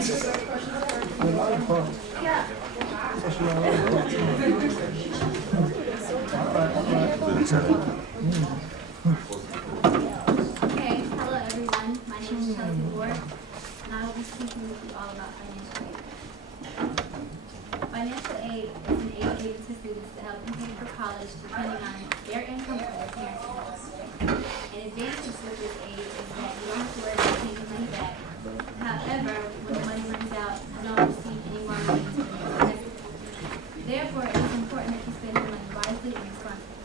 answer your question first? Yeah. Okay, hello everyone. My name is Chelsea Ward, and I will be speaking with you all about financial aid. Financial aid is an aid given to students to help them pay for college depending on their income or their parents' income. An advantage with this aid is that you don't have to worry about taking money back. However, when the money runs out, you don't receive any more money to invest. Therefore, it is important that you spend your money wisely and responsibly.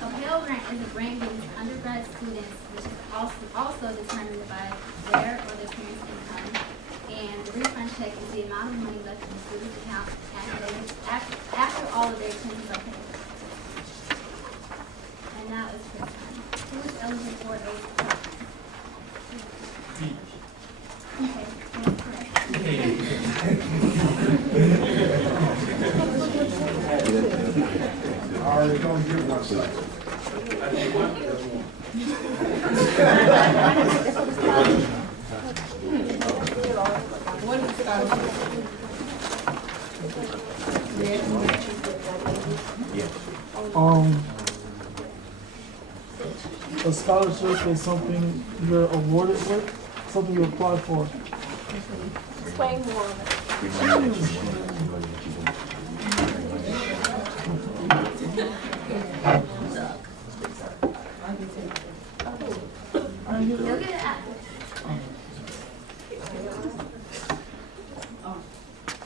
A Pell Grant is a grant given to undergrad students, which is also determined by their or their parents' income. And the refund check is the amount of money left in the student's account after all of their expenses are paid. And now it's quiz time. Who is eligible for a program? Okay, that's correct. I already don't give one side. What is scholarship? A scholarship is something you're awarded with, something you apply for. Explain more on it. I hear You that. get an apple.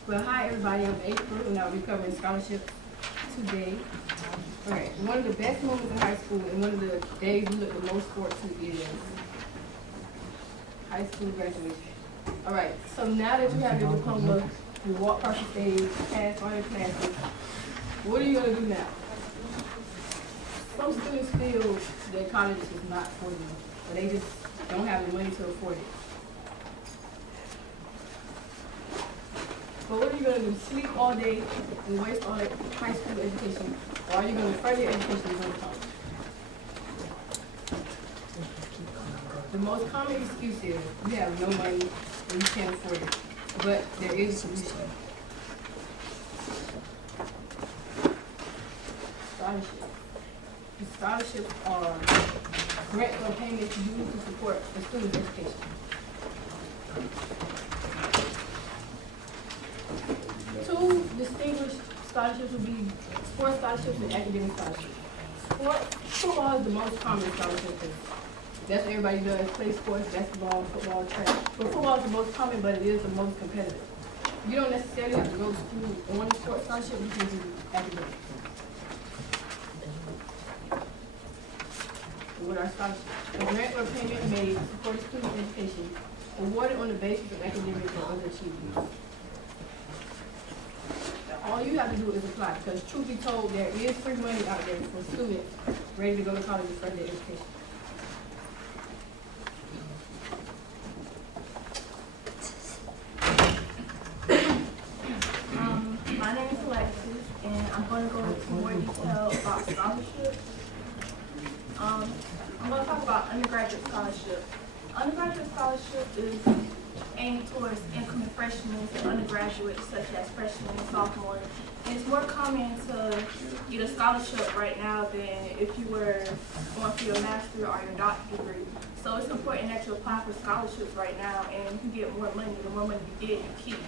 Well, hi everybody, I'm April, and I'll be covering scholarships today. Alright, one of the best moments in high school and one of the days we look the most forward to is high school graduation. Alright, so now that you have your diploma, you walk across the stage, pass all your classes, what are you gonna do now? Some students feel that college is not for them, or they just don't have the money to afford it. But what are you gonna do? Sleep all day and waste all that high school education? Or are you gonna further your education and go to college? The most common excuse is you have no money and you can't afford it. But there is a solution. Scholarships. The scholarships are grants or payments you use to support the student's education. Two distinguished scholarships would be sports scholarships and academic scholarships. Football is the most common scholarship. That's what everybody does, play sports, basketball, football, track. But football is the most common, but it is the most competitive. You don't necessarily have to go to school on a sports scholarship, you can do academic. With our scholarships, a grant or payment made to support a student's education, awarded on the basis of academic or other achievements. All you have to do is apply, because truth be told, there is free money out there for students ready to go to college and further their education. My name is Alexis, and I'm going to go into more detail about scholarships. I'm going to talk about undergraduate scholarship. Undergraduate scholarship is aimed towards incoming freshmen and undergraduates such as freshmen and sophomores. And it's more common to get a scholarship right now than if you were going for your master's or your doctorate degree. So it's important that you apply for scholarships right now, and you can get more money. The more money you get, you keep,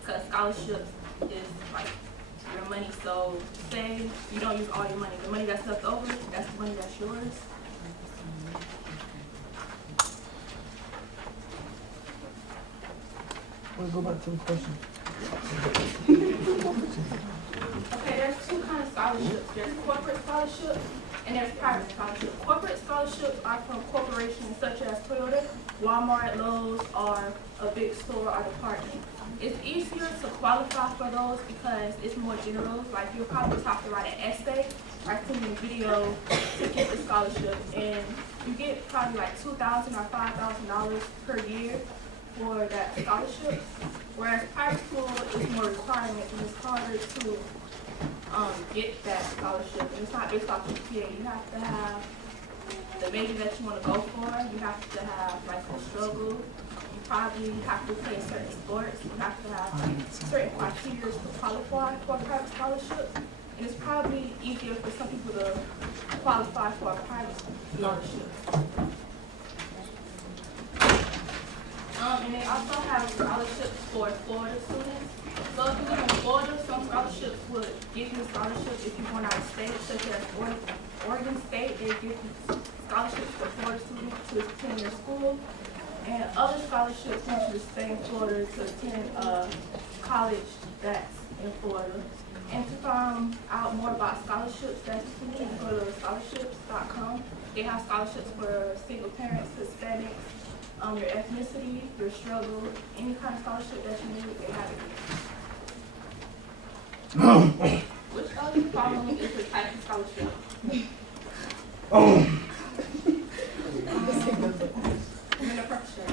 because scholarships is like your money. So say you don't use all your money. The money that's left over, that's the money that's yours. We'll go back to the question. Okay, there's two kinds of scholarships. There's corporate scholarships and there's private scholarships. Corporate scholarships are from corporations such as Toyota, Walmart, Lowe's, or a big store or department. It's easier to qualify for those because it's more general. Like you'll probably have to write an essay or send a video to get the scholarship, and you get probably like $2,000 or $5,000 per year for that scholarship. Whereas private school is more requirements and it's harder to get that scholarship. And it's not based off GPA. You have to have the major that you want to go for. You have to have like a struggle. You probably have to play certain sports. You have to have certain criteria to qualify for a private scholarship. And it's probably easier for some people to qualify for a private scholarship. And they also have scholarships for Florida students. So if you live in Florida, some scholarships would give you a scholarship if you're going out of state, such as Oregon State, they give you scholarships for Florida students to attend their school. And other scholarships want you to stay in Florida to attend a college that's in Florida. And to find out more about scholarships, that's you can go to scholarships.com. They have scholarships for single parents, Hispanics, your ethnicity, your struggle, any kind of scholarship that you need, they have it. Which of the following is the type of scholarship? I'm in a purple shirt.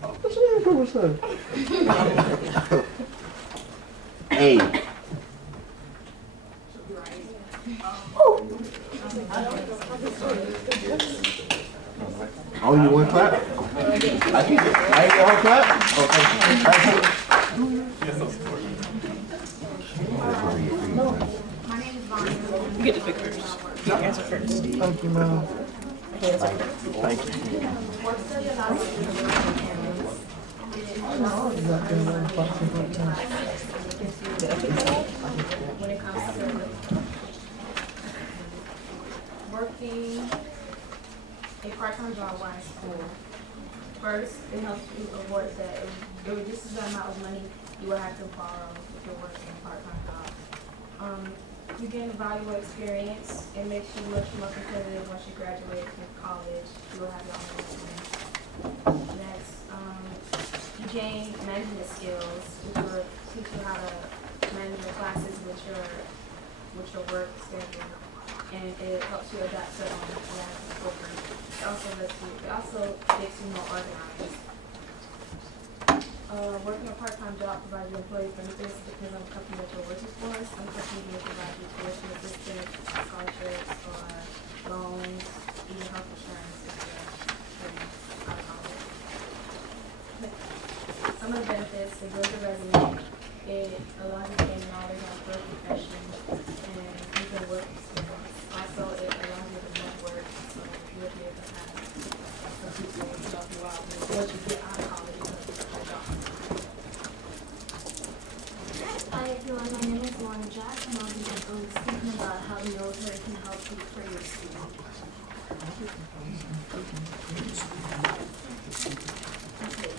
What's your purple shirt? A. Oh, you want to clap? I need it. I ain't gonna clap? Oh, thank you. My name is Vanya. You get to pick first. You answer first. Thank you, ma'am. Thank you. Work study allows you to work with parents. Exactly, ma'am. 14.10. When it comes to working a part-time job while in school, first, it helps you avoid that. It reduces the amount of money you will have to borrow if you're working a part-time job. You gain valuable experience. It makes you much more competitive once you graduate from college. You will have your own business. Next, you gain management skills, which will teach you how to manage your classes with your work schedule, and it helps you adapt to quicker. It also makes you more organized. Working a part-time job provides you employee benefits depending on the company that you're working for. Some companies may provide you tuition assistance, scholarships, or loans, even health insurance if you're out of college. Some of the benefits, it builds your resume, it allows you to gain knowledge on your profession, and you can work experience. Also, it allows you to network, so you'll be able to have some people to help you out once you get out of college. Hi everyone, my name is Lauren Jack, and I'll be speaking about how the military can help you for your student. Okay,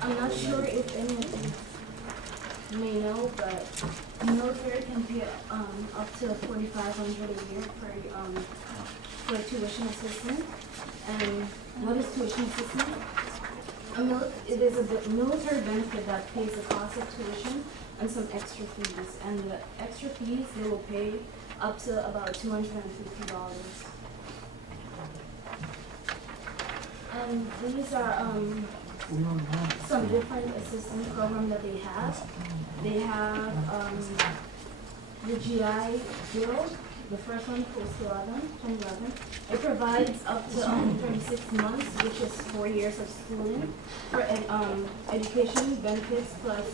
I'm not sure if any of you may know, but the military can be up to $4,500 a year for tuition assistance. And what is tuition assistance? It is a military benefit that pays the cost of tuition and some extra fees. And the extra fees, they will pay up to about $250. And these are some different assistance programs that they have. They have the GI Bill. The first one, post-2011. It provides up to 36 months, which is 4 years of schooling for education benefits, plus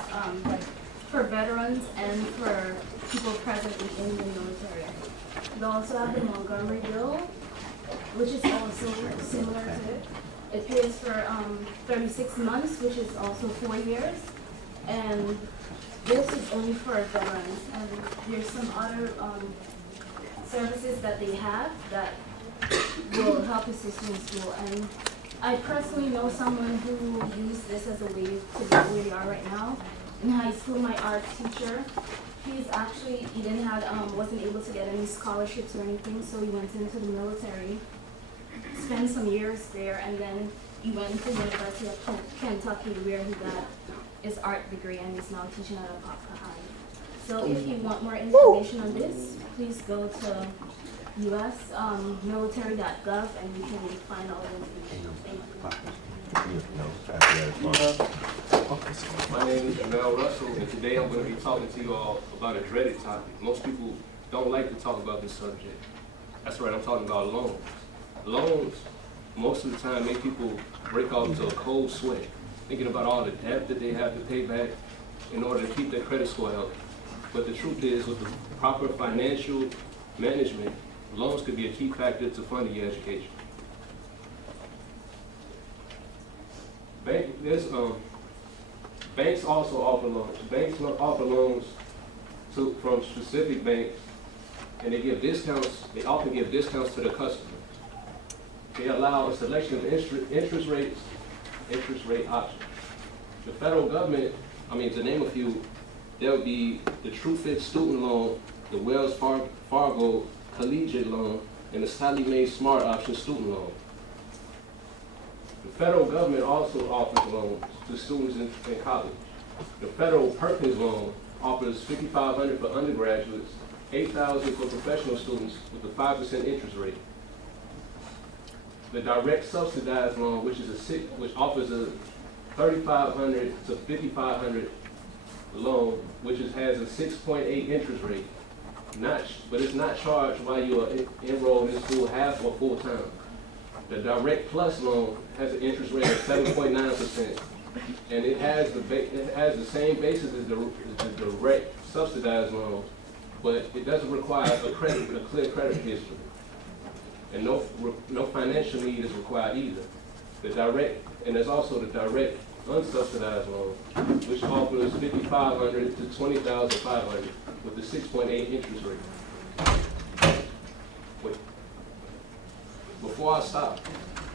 for veterans and for people presently in the military. We also have the Montgomery Bill, which is also similar to it. It pays for 36 months, which is also 4 years. And this is only for veterans. And there's some other services that they have that will help assist you in school. And I personally know someone who used this as a way to get where they are right now. In high school, my art teacher, he didn't have, wasn't able to get any scholarships or anything, so he went into the military, spent some years there, and then he went to the University of Kentucky where he got his art degree and is now teaching at Apopka High. So if you want more information on this, please go to us.military.gov and you can find all the information. Thank you. My name is Jamel Russell, and today I'm going to be talking to you all about a dreaded topic. Most people don't like to talk about this subject. That's right, I'm talking about loans. Loans most of the time make people break off into a cold sweat, thinking about all the debt that they have to pay back in order to keep their credit score healthy. But the truth is, with the proper financial management, loans could be a key factor to funding your education. Banks also offer loans. Banks offer loans from specific banks, and they give discounts. They often give discounts to their customers. They allow a selection of interest rate options. The federal government, to name a few, there would be the TrueFit student loan, the Wells Fargo collegiate loan, and the Sallie Mae Smart Option student loan. The federal government also offers loans to students in college. The federal Perkins loan offers $5,500 for undergraduates, $8,000 for professional students with a 5% interest rate. The direct subsidized loan, which offers a $3,500 to $5,500 loan, which has a 6.8 interest rate. But it's not charged while you are enrolled in school half or full time. The Direct Plus loan has an interest rate of 7.9%, and it has the same basis as the direct subsidized loan, but it doesn't require a clear credit history, and no financial need is required either. And there's also the direct unsubsidized loan, which offers $5,500 to $20,500 with the 6.8 interest rate. Wait. Before I stop,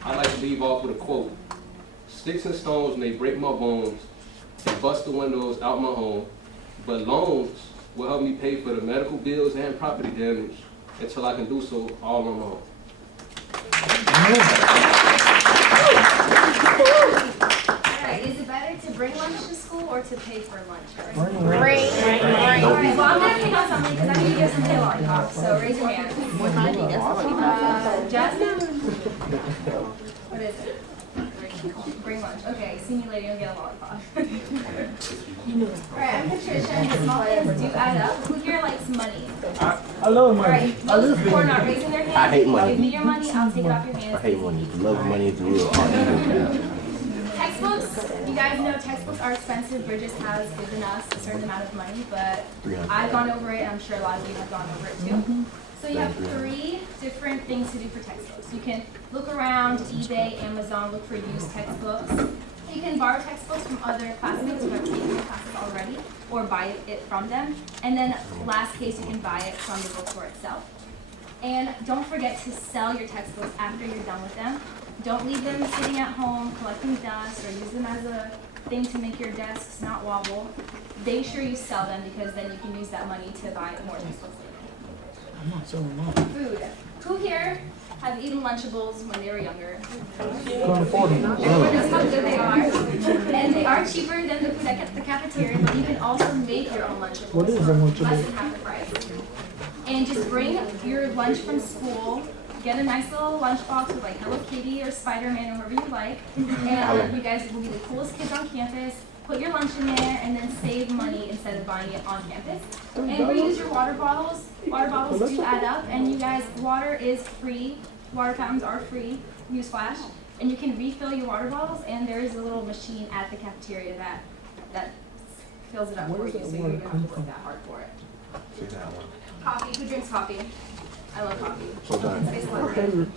I'd like to leave off with a quote. "Sticks and stones may break my bones and bust the windows out my home, but loans will help me pay for the medical bills and property damage until I can do so all on my own." Alright, is it better to bring lunch to school or to pay for lunch? Bring. Alright, well, I'm gonna pick out something because I need to give somebody a lollipop, so raise your hand. Jasmine? What is it? Bring lunch. Okay, see me later, you'll get a lollipop. Alright, I'm Patricia, and small things do add up. Who here likes money? I love money. Alright, most people are not raising their hands. I hate money. Give me your money, I'll take it off your hands. I hate money. Love money is real. Yeah. Textbooks, you guys know textbooks are expensive. Bridges has given us a certain amount of money, but I've gone over it, and I'm sure a lot of you have gone over it too. So you have 3 different things to do for textbooks. You can look around eBay, Amazon, look for used textbooks. You can borrow textbooks from other classmates who have taken the classes already, or buy it from them. And then last case, you can buy it from the bookstore itself. And don't forget to sell your textbooks after you're done with them. Don't leave them sitting at home collecting dust, or use them as a thing to make your desks not wobble. Make sure you sell them, because then you can use that money to buy more textbooks later. I'm not selling mine. Food. Who here have eaten Lunchables when they were younger? Can't afford them. Everyone knows how good they are. And they are cheaper than the food at the cafeteria, but you can also make your own Lunchables What is a for Lunchable? less than half the price. And just bring your lunch from school. Get a nice little lunchbox with like Hello Kitty or Spider-Man or whoever you like. And you guys will be the coolest kids on campus. Put your lunch in there and then save money instead of buying it on campus. And reuse your water bottles. Water bottles do add up, and you guys, water is free. Water fountains are free, newsflash. And you can refill your water bottles, and there is a little machine at the cafeteria that fills it up for you, so you don't have to work that hard for it. Coffee, who drinks coffee? I love coffee. Space lemonade.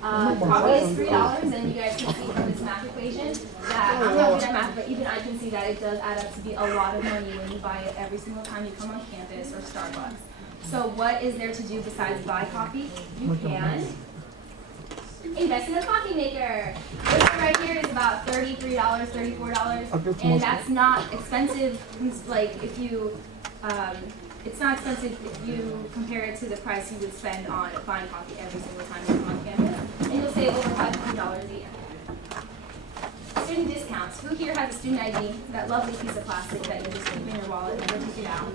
Coffee is $3, and you guys can see from this math equation that I'm not good at math, but even I can see that it does add up to be a lot of money when you buy it every single time you come on campus or Starbucks. So what is there to do besides buy coffee? You can invest in a coffee maker. This one right here is about $33, $34, and that's not expensive. Like if you, it's not expensive if you compare it to the price you would spend on buying coffee every single time you come on campus, and you'll save over $500 a year. Student discounts. Who here has a student ID? That lovely piece of plastic that you just keep in your wallet, never take it out.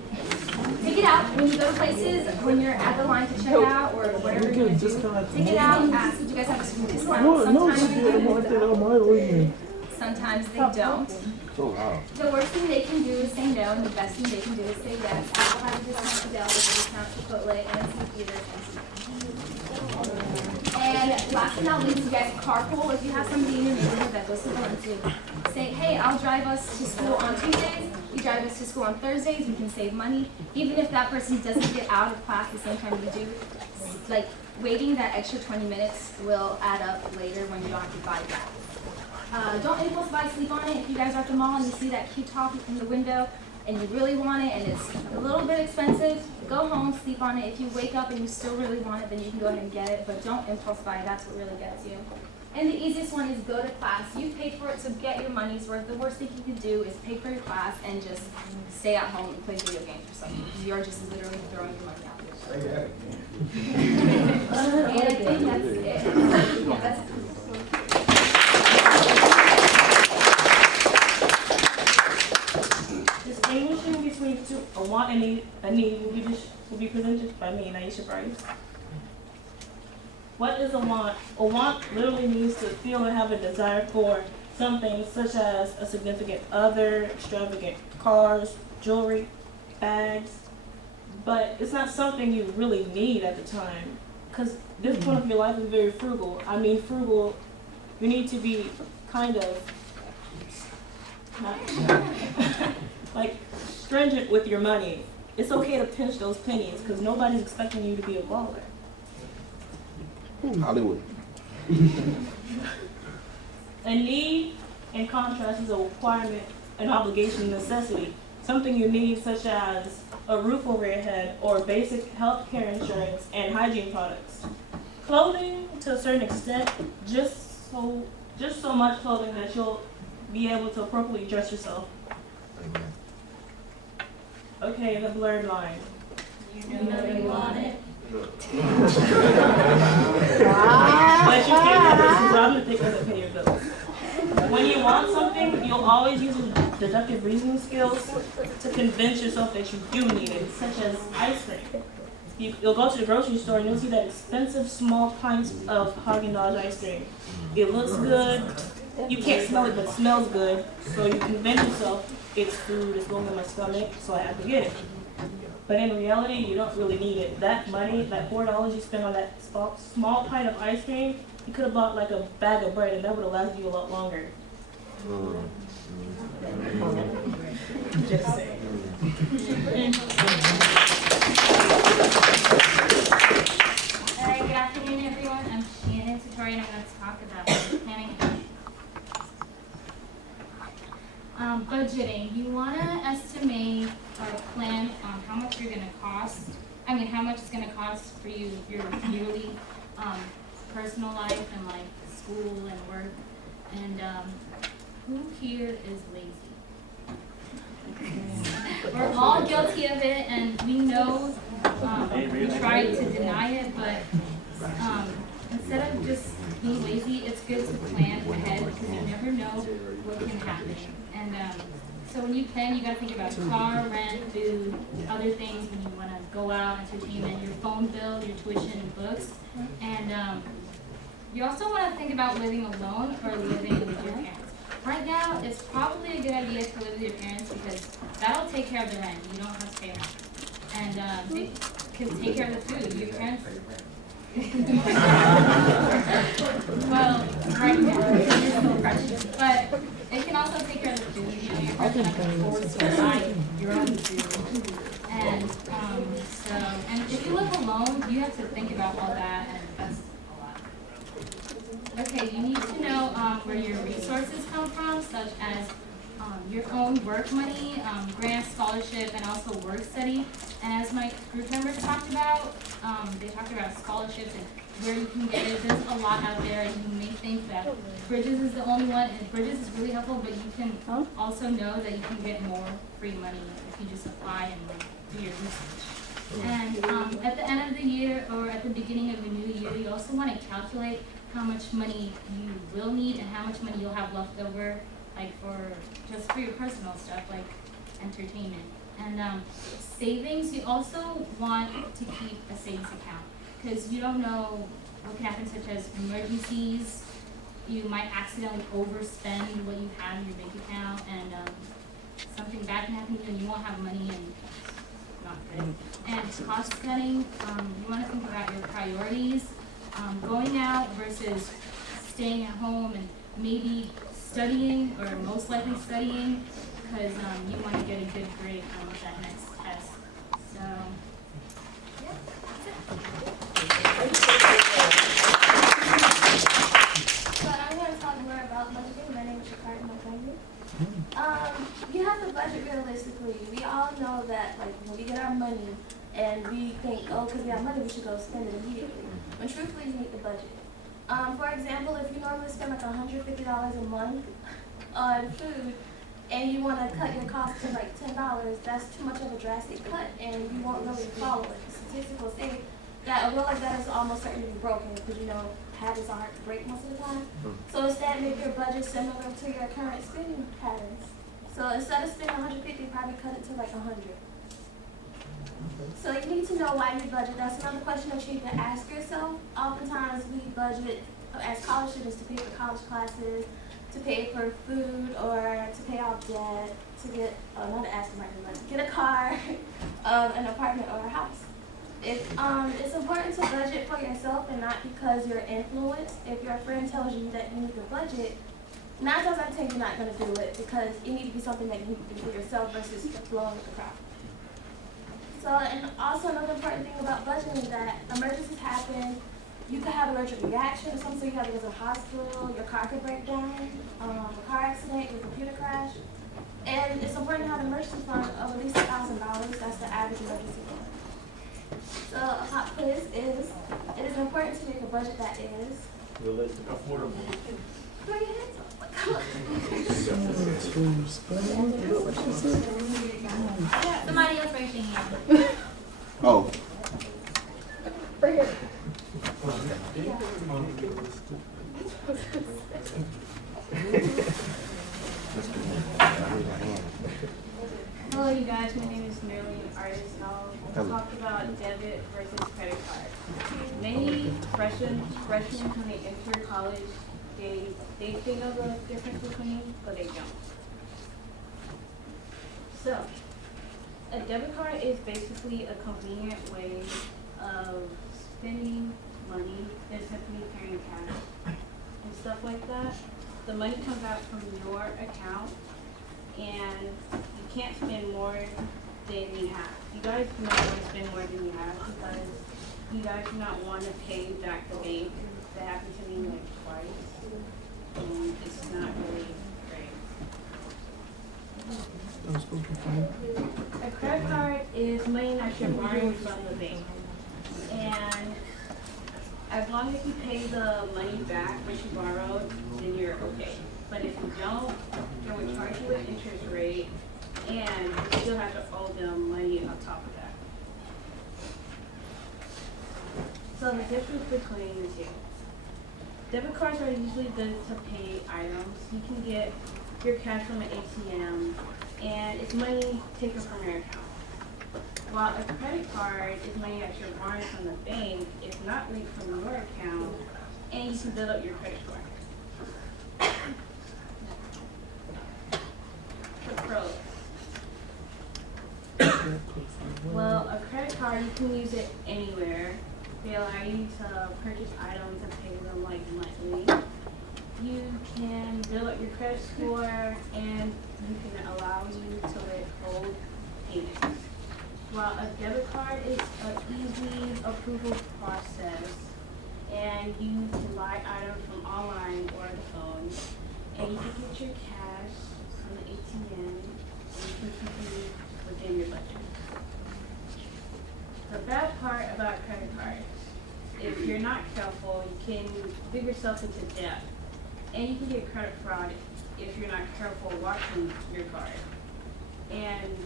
Take it out when you go to places, when you're at the line to check out, or whatever you're going to do. Take it out, ask, do you guys have a student discount? Sometimes they do. Sometimes they don't. So loud. The worst thing they can do is say no, and the best thing they can do is say yes. Apple has a discount, Dell has a discount, Chipotle, and some theaters, and And last but not least, you guys carpool. If you have somebody in your neighborhood that goes to Valencia, say, hey, I'll drive us to school on Tuesdays, you drive us to school on Thursdays, we can save money. Even if that person doesn't get out of class the same time you do, like waiting that extra 20 minutes will add up later when you don't have to buy gas. Don't impulse buy, sleep on it. If you guys are at the mall and you see that cute top in the window and you really want it and it's a little bit expensive, go home, sleep on it. If you wake up and you still really want it, then you can go ahead and get it, but don't impulse buy. That's what really gets you. And the easiest one is go to class. You paid for it, so get your money's worth. The worst thing you can do is pay for your class and just stay at home and play video games or something. You're just literally throwing your money out there. And I think that's it. Yeah, that's it. Distinguishing between a want and a need will be presented by me, Naisha Bryce. What is a want? A want literally means to feel or have a desire for something such as a significant other, extravagant cars, jewelry, bags, but it's not something you really need at the time. Because this point of your life is very frugal. I mean frugal, you need to be kind of like stringent with your money. It's okay to pinch those pennies because nobody's expecting you to be a baller. Hollywood. A need, in contrast, is a requirement, an obligation, a necessity. Something you need, such as a roof over your head or basic health care insurance and hygiene products. Clothing, to a certain extent, just so much clothing that you'll be able to appropriately dress yourself. Okay, the blurred line. You know you want it. But you can't do this because arithmetic doesn't pay your bills. When you want something, you'll always use deductive reasoning skills to convince yourself that you do need it, such as ice cream. You'll go to the grocery store and you'll see that expensive small pints of Haagen-Dazs ice cream. It looks good. You can't smell it, but it smells good. So you convince yourself it's food, it's going in my stomach, so I have to get it. But in reality, you don't really need it. That money, that $4 you spend on that small pint of ice cream, you could have bought like a bag of bread and that would have lasted you a lot longer. Just saying. All right, good afternoon, everyone. I'm Shannon Satori, and I'm going to talk about planning. Budgeting. You want to estimate or plan how much you're going to cost. How much it's going to cost for you, your yearly personal life and like school and work. And who here is lazy? We're all guilty of it, and we know we try to deny it, but instead of just being lazy, it's good to plan ahead because you never know what can happen. And so when you plan, you got to think about car, rent, food, other things when you want to go out, entertainment, your phone bill, your tuition, books. And you also want to think about living alone or living with your parents. Right now, it's probably a good idea to live with your parents because that'll take care of the rent. You don't have to pay rent. And they can take care of the food. Your parents... well, right now, you're still precious. But it can also take care of the food. You know, your parents have to force to buy your own food. And and if you live alone, you have to think about all that, and that's a lot. Okay, you need to know where your resources come from, such as your own work money, grants, scholarship, and also work study. And as my group members talked about, they talked about scholarships and where you can get it. There's a lot out there, and you may think that Bridges is the only one, and Bridges is really helpful, but you can also know that you can get more free money if you just apply and do your research. And at the end of the year or at the beginning of a new year, you also want to calculate how much money you will need and how much money you'll have left over, like for your personal stuff, like entertainment. And savings, you also want to keep a savings account because you don't know what can happen, such as emergencies. You might accidentally overspend what you have in your bank account, and something bad can happen to you and you won't have money, and it's not good. And cost cutting, you want to think about your priorities. going out versus staying at home and maybe studying or most likely studying because you want to get a good grade on that next test. So, yeah, that's it. So I'm going to talk more about budgeting. My name is Shakari Montgomery. You have to budget realistically. We all know that, like, when we get our money and we think, oh, because we have money, we should go spend it immediately. When truthfully, you need to budget. For example, if you normally spend like $150 a month on food, and you want to cut your cost to like $10, that's too much of a drastic cut, and you won't really follow it. The statistics will say that a will like that is almost certain to be broken because habits are hard to break most of the time. So instead, make your budget similar to your current spending patterns. So instead of spending $150, probably cut it to like $100. So you need to know why you budget. That's another question that you need to ask yourself. Oftentimes we budget as college students to pay for college classes, to pay for food, or to pay off debt, to get, not to ask for money, get a car, an apartment, or a house. It's important to budget for yourself and not because you're influenced. If your friend tells you that you need to budget, 9 times out of 10 you're not going to do it because it needs to be something that you need to do for yourself versus flowing with the crowd. So, and also another important thing about budgeting is that emergencies happen. You could have an allergic reaction, something you have to go to the hospital, your car could break down, a car accident, your computer crash. And it's important to have an emergency fund of at least $1,000. That's the average emergency fund. So a pop quiz is, it is important to make a budget that is Realistic. Affordable. throw your hands up. Come on. Somebody else raise their hand. Oh. Hello, you guys. My name is Nerlene Artist, and I'll talk about debit versus credit card. Many freshmen when they enter college, they think of the difference between, but they don't. So, a debit card is basically a convenient way of spending money than simply carrying cash and stuff like that. The money comes out from your account, and you can't spend more than you have. You guys do not want to spend more than you have because you guys do not want to pay back the bank. That happened to me like twice, and it's not really great. A credit card is money that you're borrowing from the bank, and as long as you pay the money back what you borrowed, then you're okay. But if you don't, they will charge you an interest rate, and you still have to owe them money on top of that. So the difference between the two. Debit cards are usually good to pay items. You can get your cash from an ATM, and it's money taken from your account. While a credit card is money that you're borrowing from the bank, it's not linked from your account, and you can build up your credit score. The pros. Well, a credit card, you can use it anywhere. They allow you to purchase items and pay them like monthly. You can build up your credit score, and you can allow you to withhold payments. While a debit card is an easy approval process, and you can buy items from online or the phone, and you can get your cash from the ATM, and you can keep it within your budget. The bad part about credit cards, if you're not careful, you can dig yourself into debt, and you can get credit fraud if you're not careful watching your card. And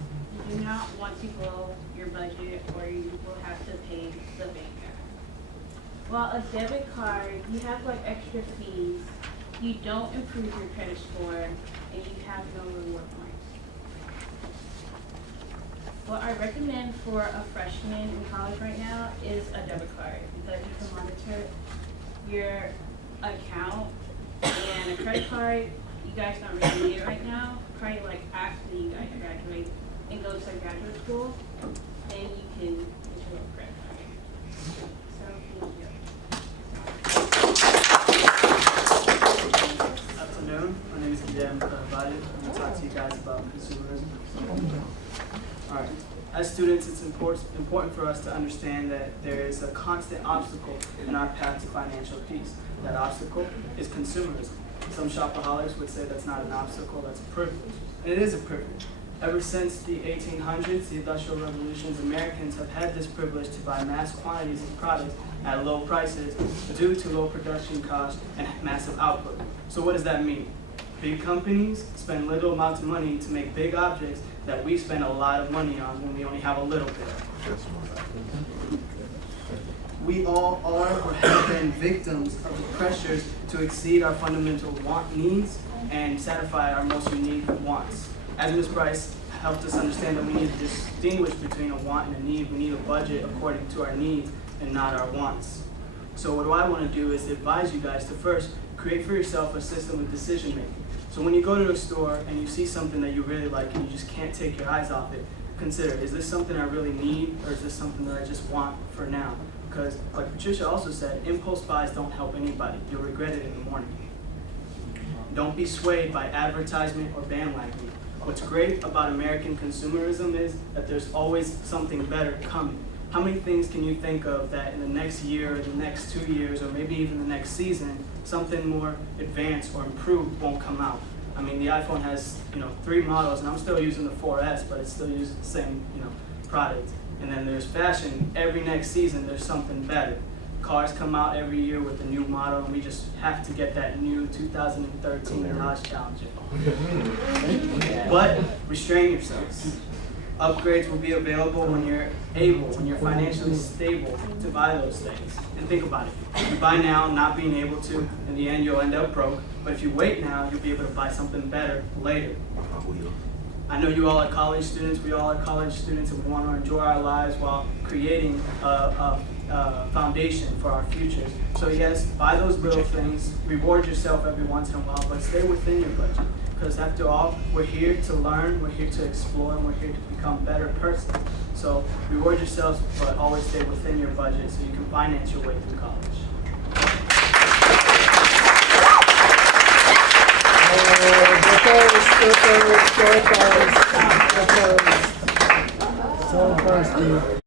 you do not want to blow your budget, or you will have to pay the bank back. While a debit card, you have like extra fees, you don't improve your credit score, and you have no reward points. What I recommend for a freshman in college right now is a debit card, because you can monitor your account. And a credit card, you guys don't really need it right now. Probably like after you guys graduate and go to graduate school, then you can get your credit card. So thank you. All right. As students, it's important for us to understand that there is a constant obstacle in our path to financial peace. That obstacle is consumerism. Some shopaholics would say that's not an obstacle, that's a privilege. And it is a privilege. Ever since the 1800s, the Industrial Revolutions, Americans have had this privilege to buy mass quantities of products at low prices due to low production costs and massive output. So what does that mean? Big companies spend little amounts of money to make big objects that we spend a lot of money on when we only have a little bit. We all are or have been victims of the pressures to exceed our fundamental needs and satisfy our most unique wants. As Ms. Bryce helped us understand that we need to distinguish between a want and a need, we need a budget according to our needs and not our wants. So what I want to do is advise you guys to first create for yourself a system of decision making. So when you go to a store and you see something that you really like and you just can't take your eyes off it, consider, is this something I really need or is this something that I just want for now? Because like Patricia also said, impulse buys don't help anybody. You'll regret it in the morning. Don't be swayed by advertisement or bandwagoning. What's great about American consumerism is that there's always something better coming. How many things can you think of that in the next year or the next 2 years or maybe even the next season, something more advanced or improved won't come out? I mean, the iPhone has 3 models, and I'm still using the 4S, but it still uses the same product. And then there's fashion. Every next season, there's something better. Cars come out every year with a new model, and we just have to get that new 2013 Dodge Challenger. But restrain yourselves. Upgrades will be available when you're able, when you're financially stable to buy those things. And think about it. If you buy now, not being able to, in the end you'll end up broke. But if you wait now, you'll be able to buy something better later. I know you all are college students. We all are college students and we want to enjoy our lives while creating a foundation for our futures. So yes, buy those little things. Reward yourself every once in a while, but stay within your budget. Because after all, we're here to learn, we're here to explore, and we're here to become better persons. So reward yourselves, but always stay within your budget so you can finance your way through college. So first,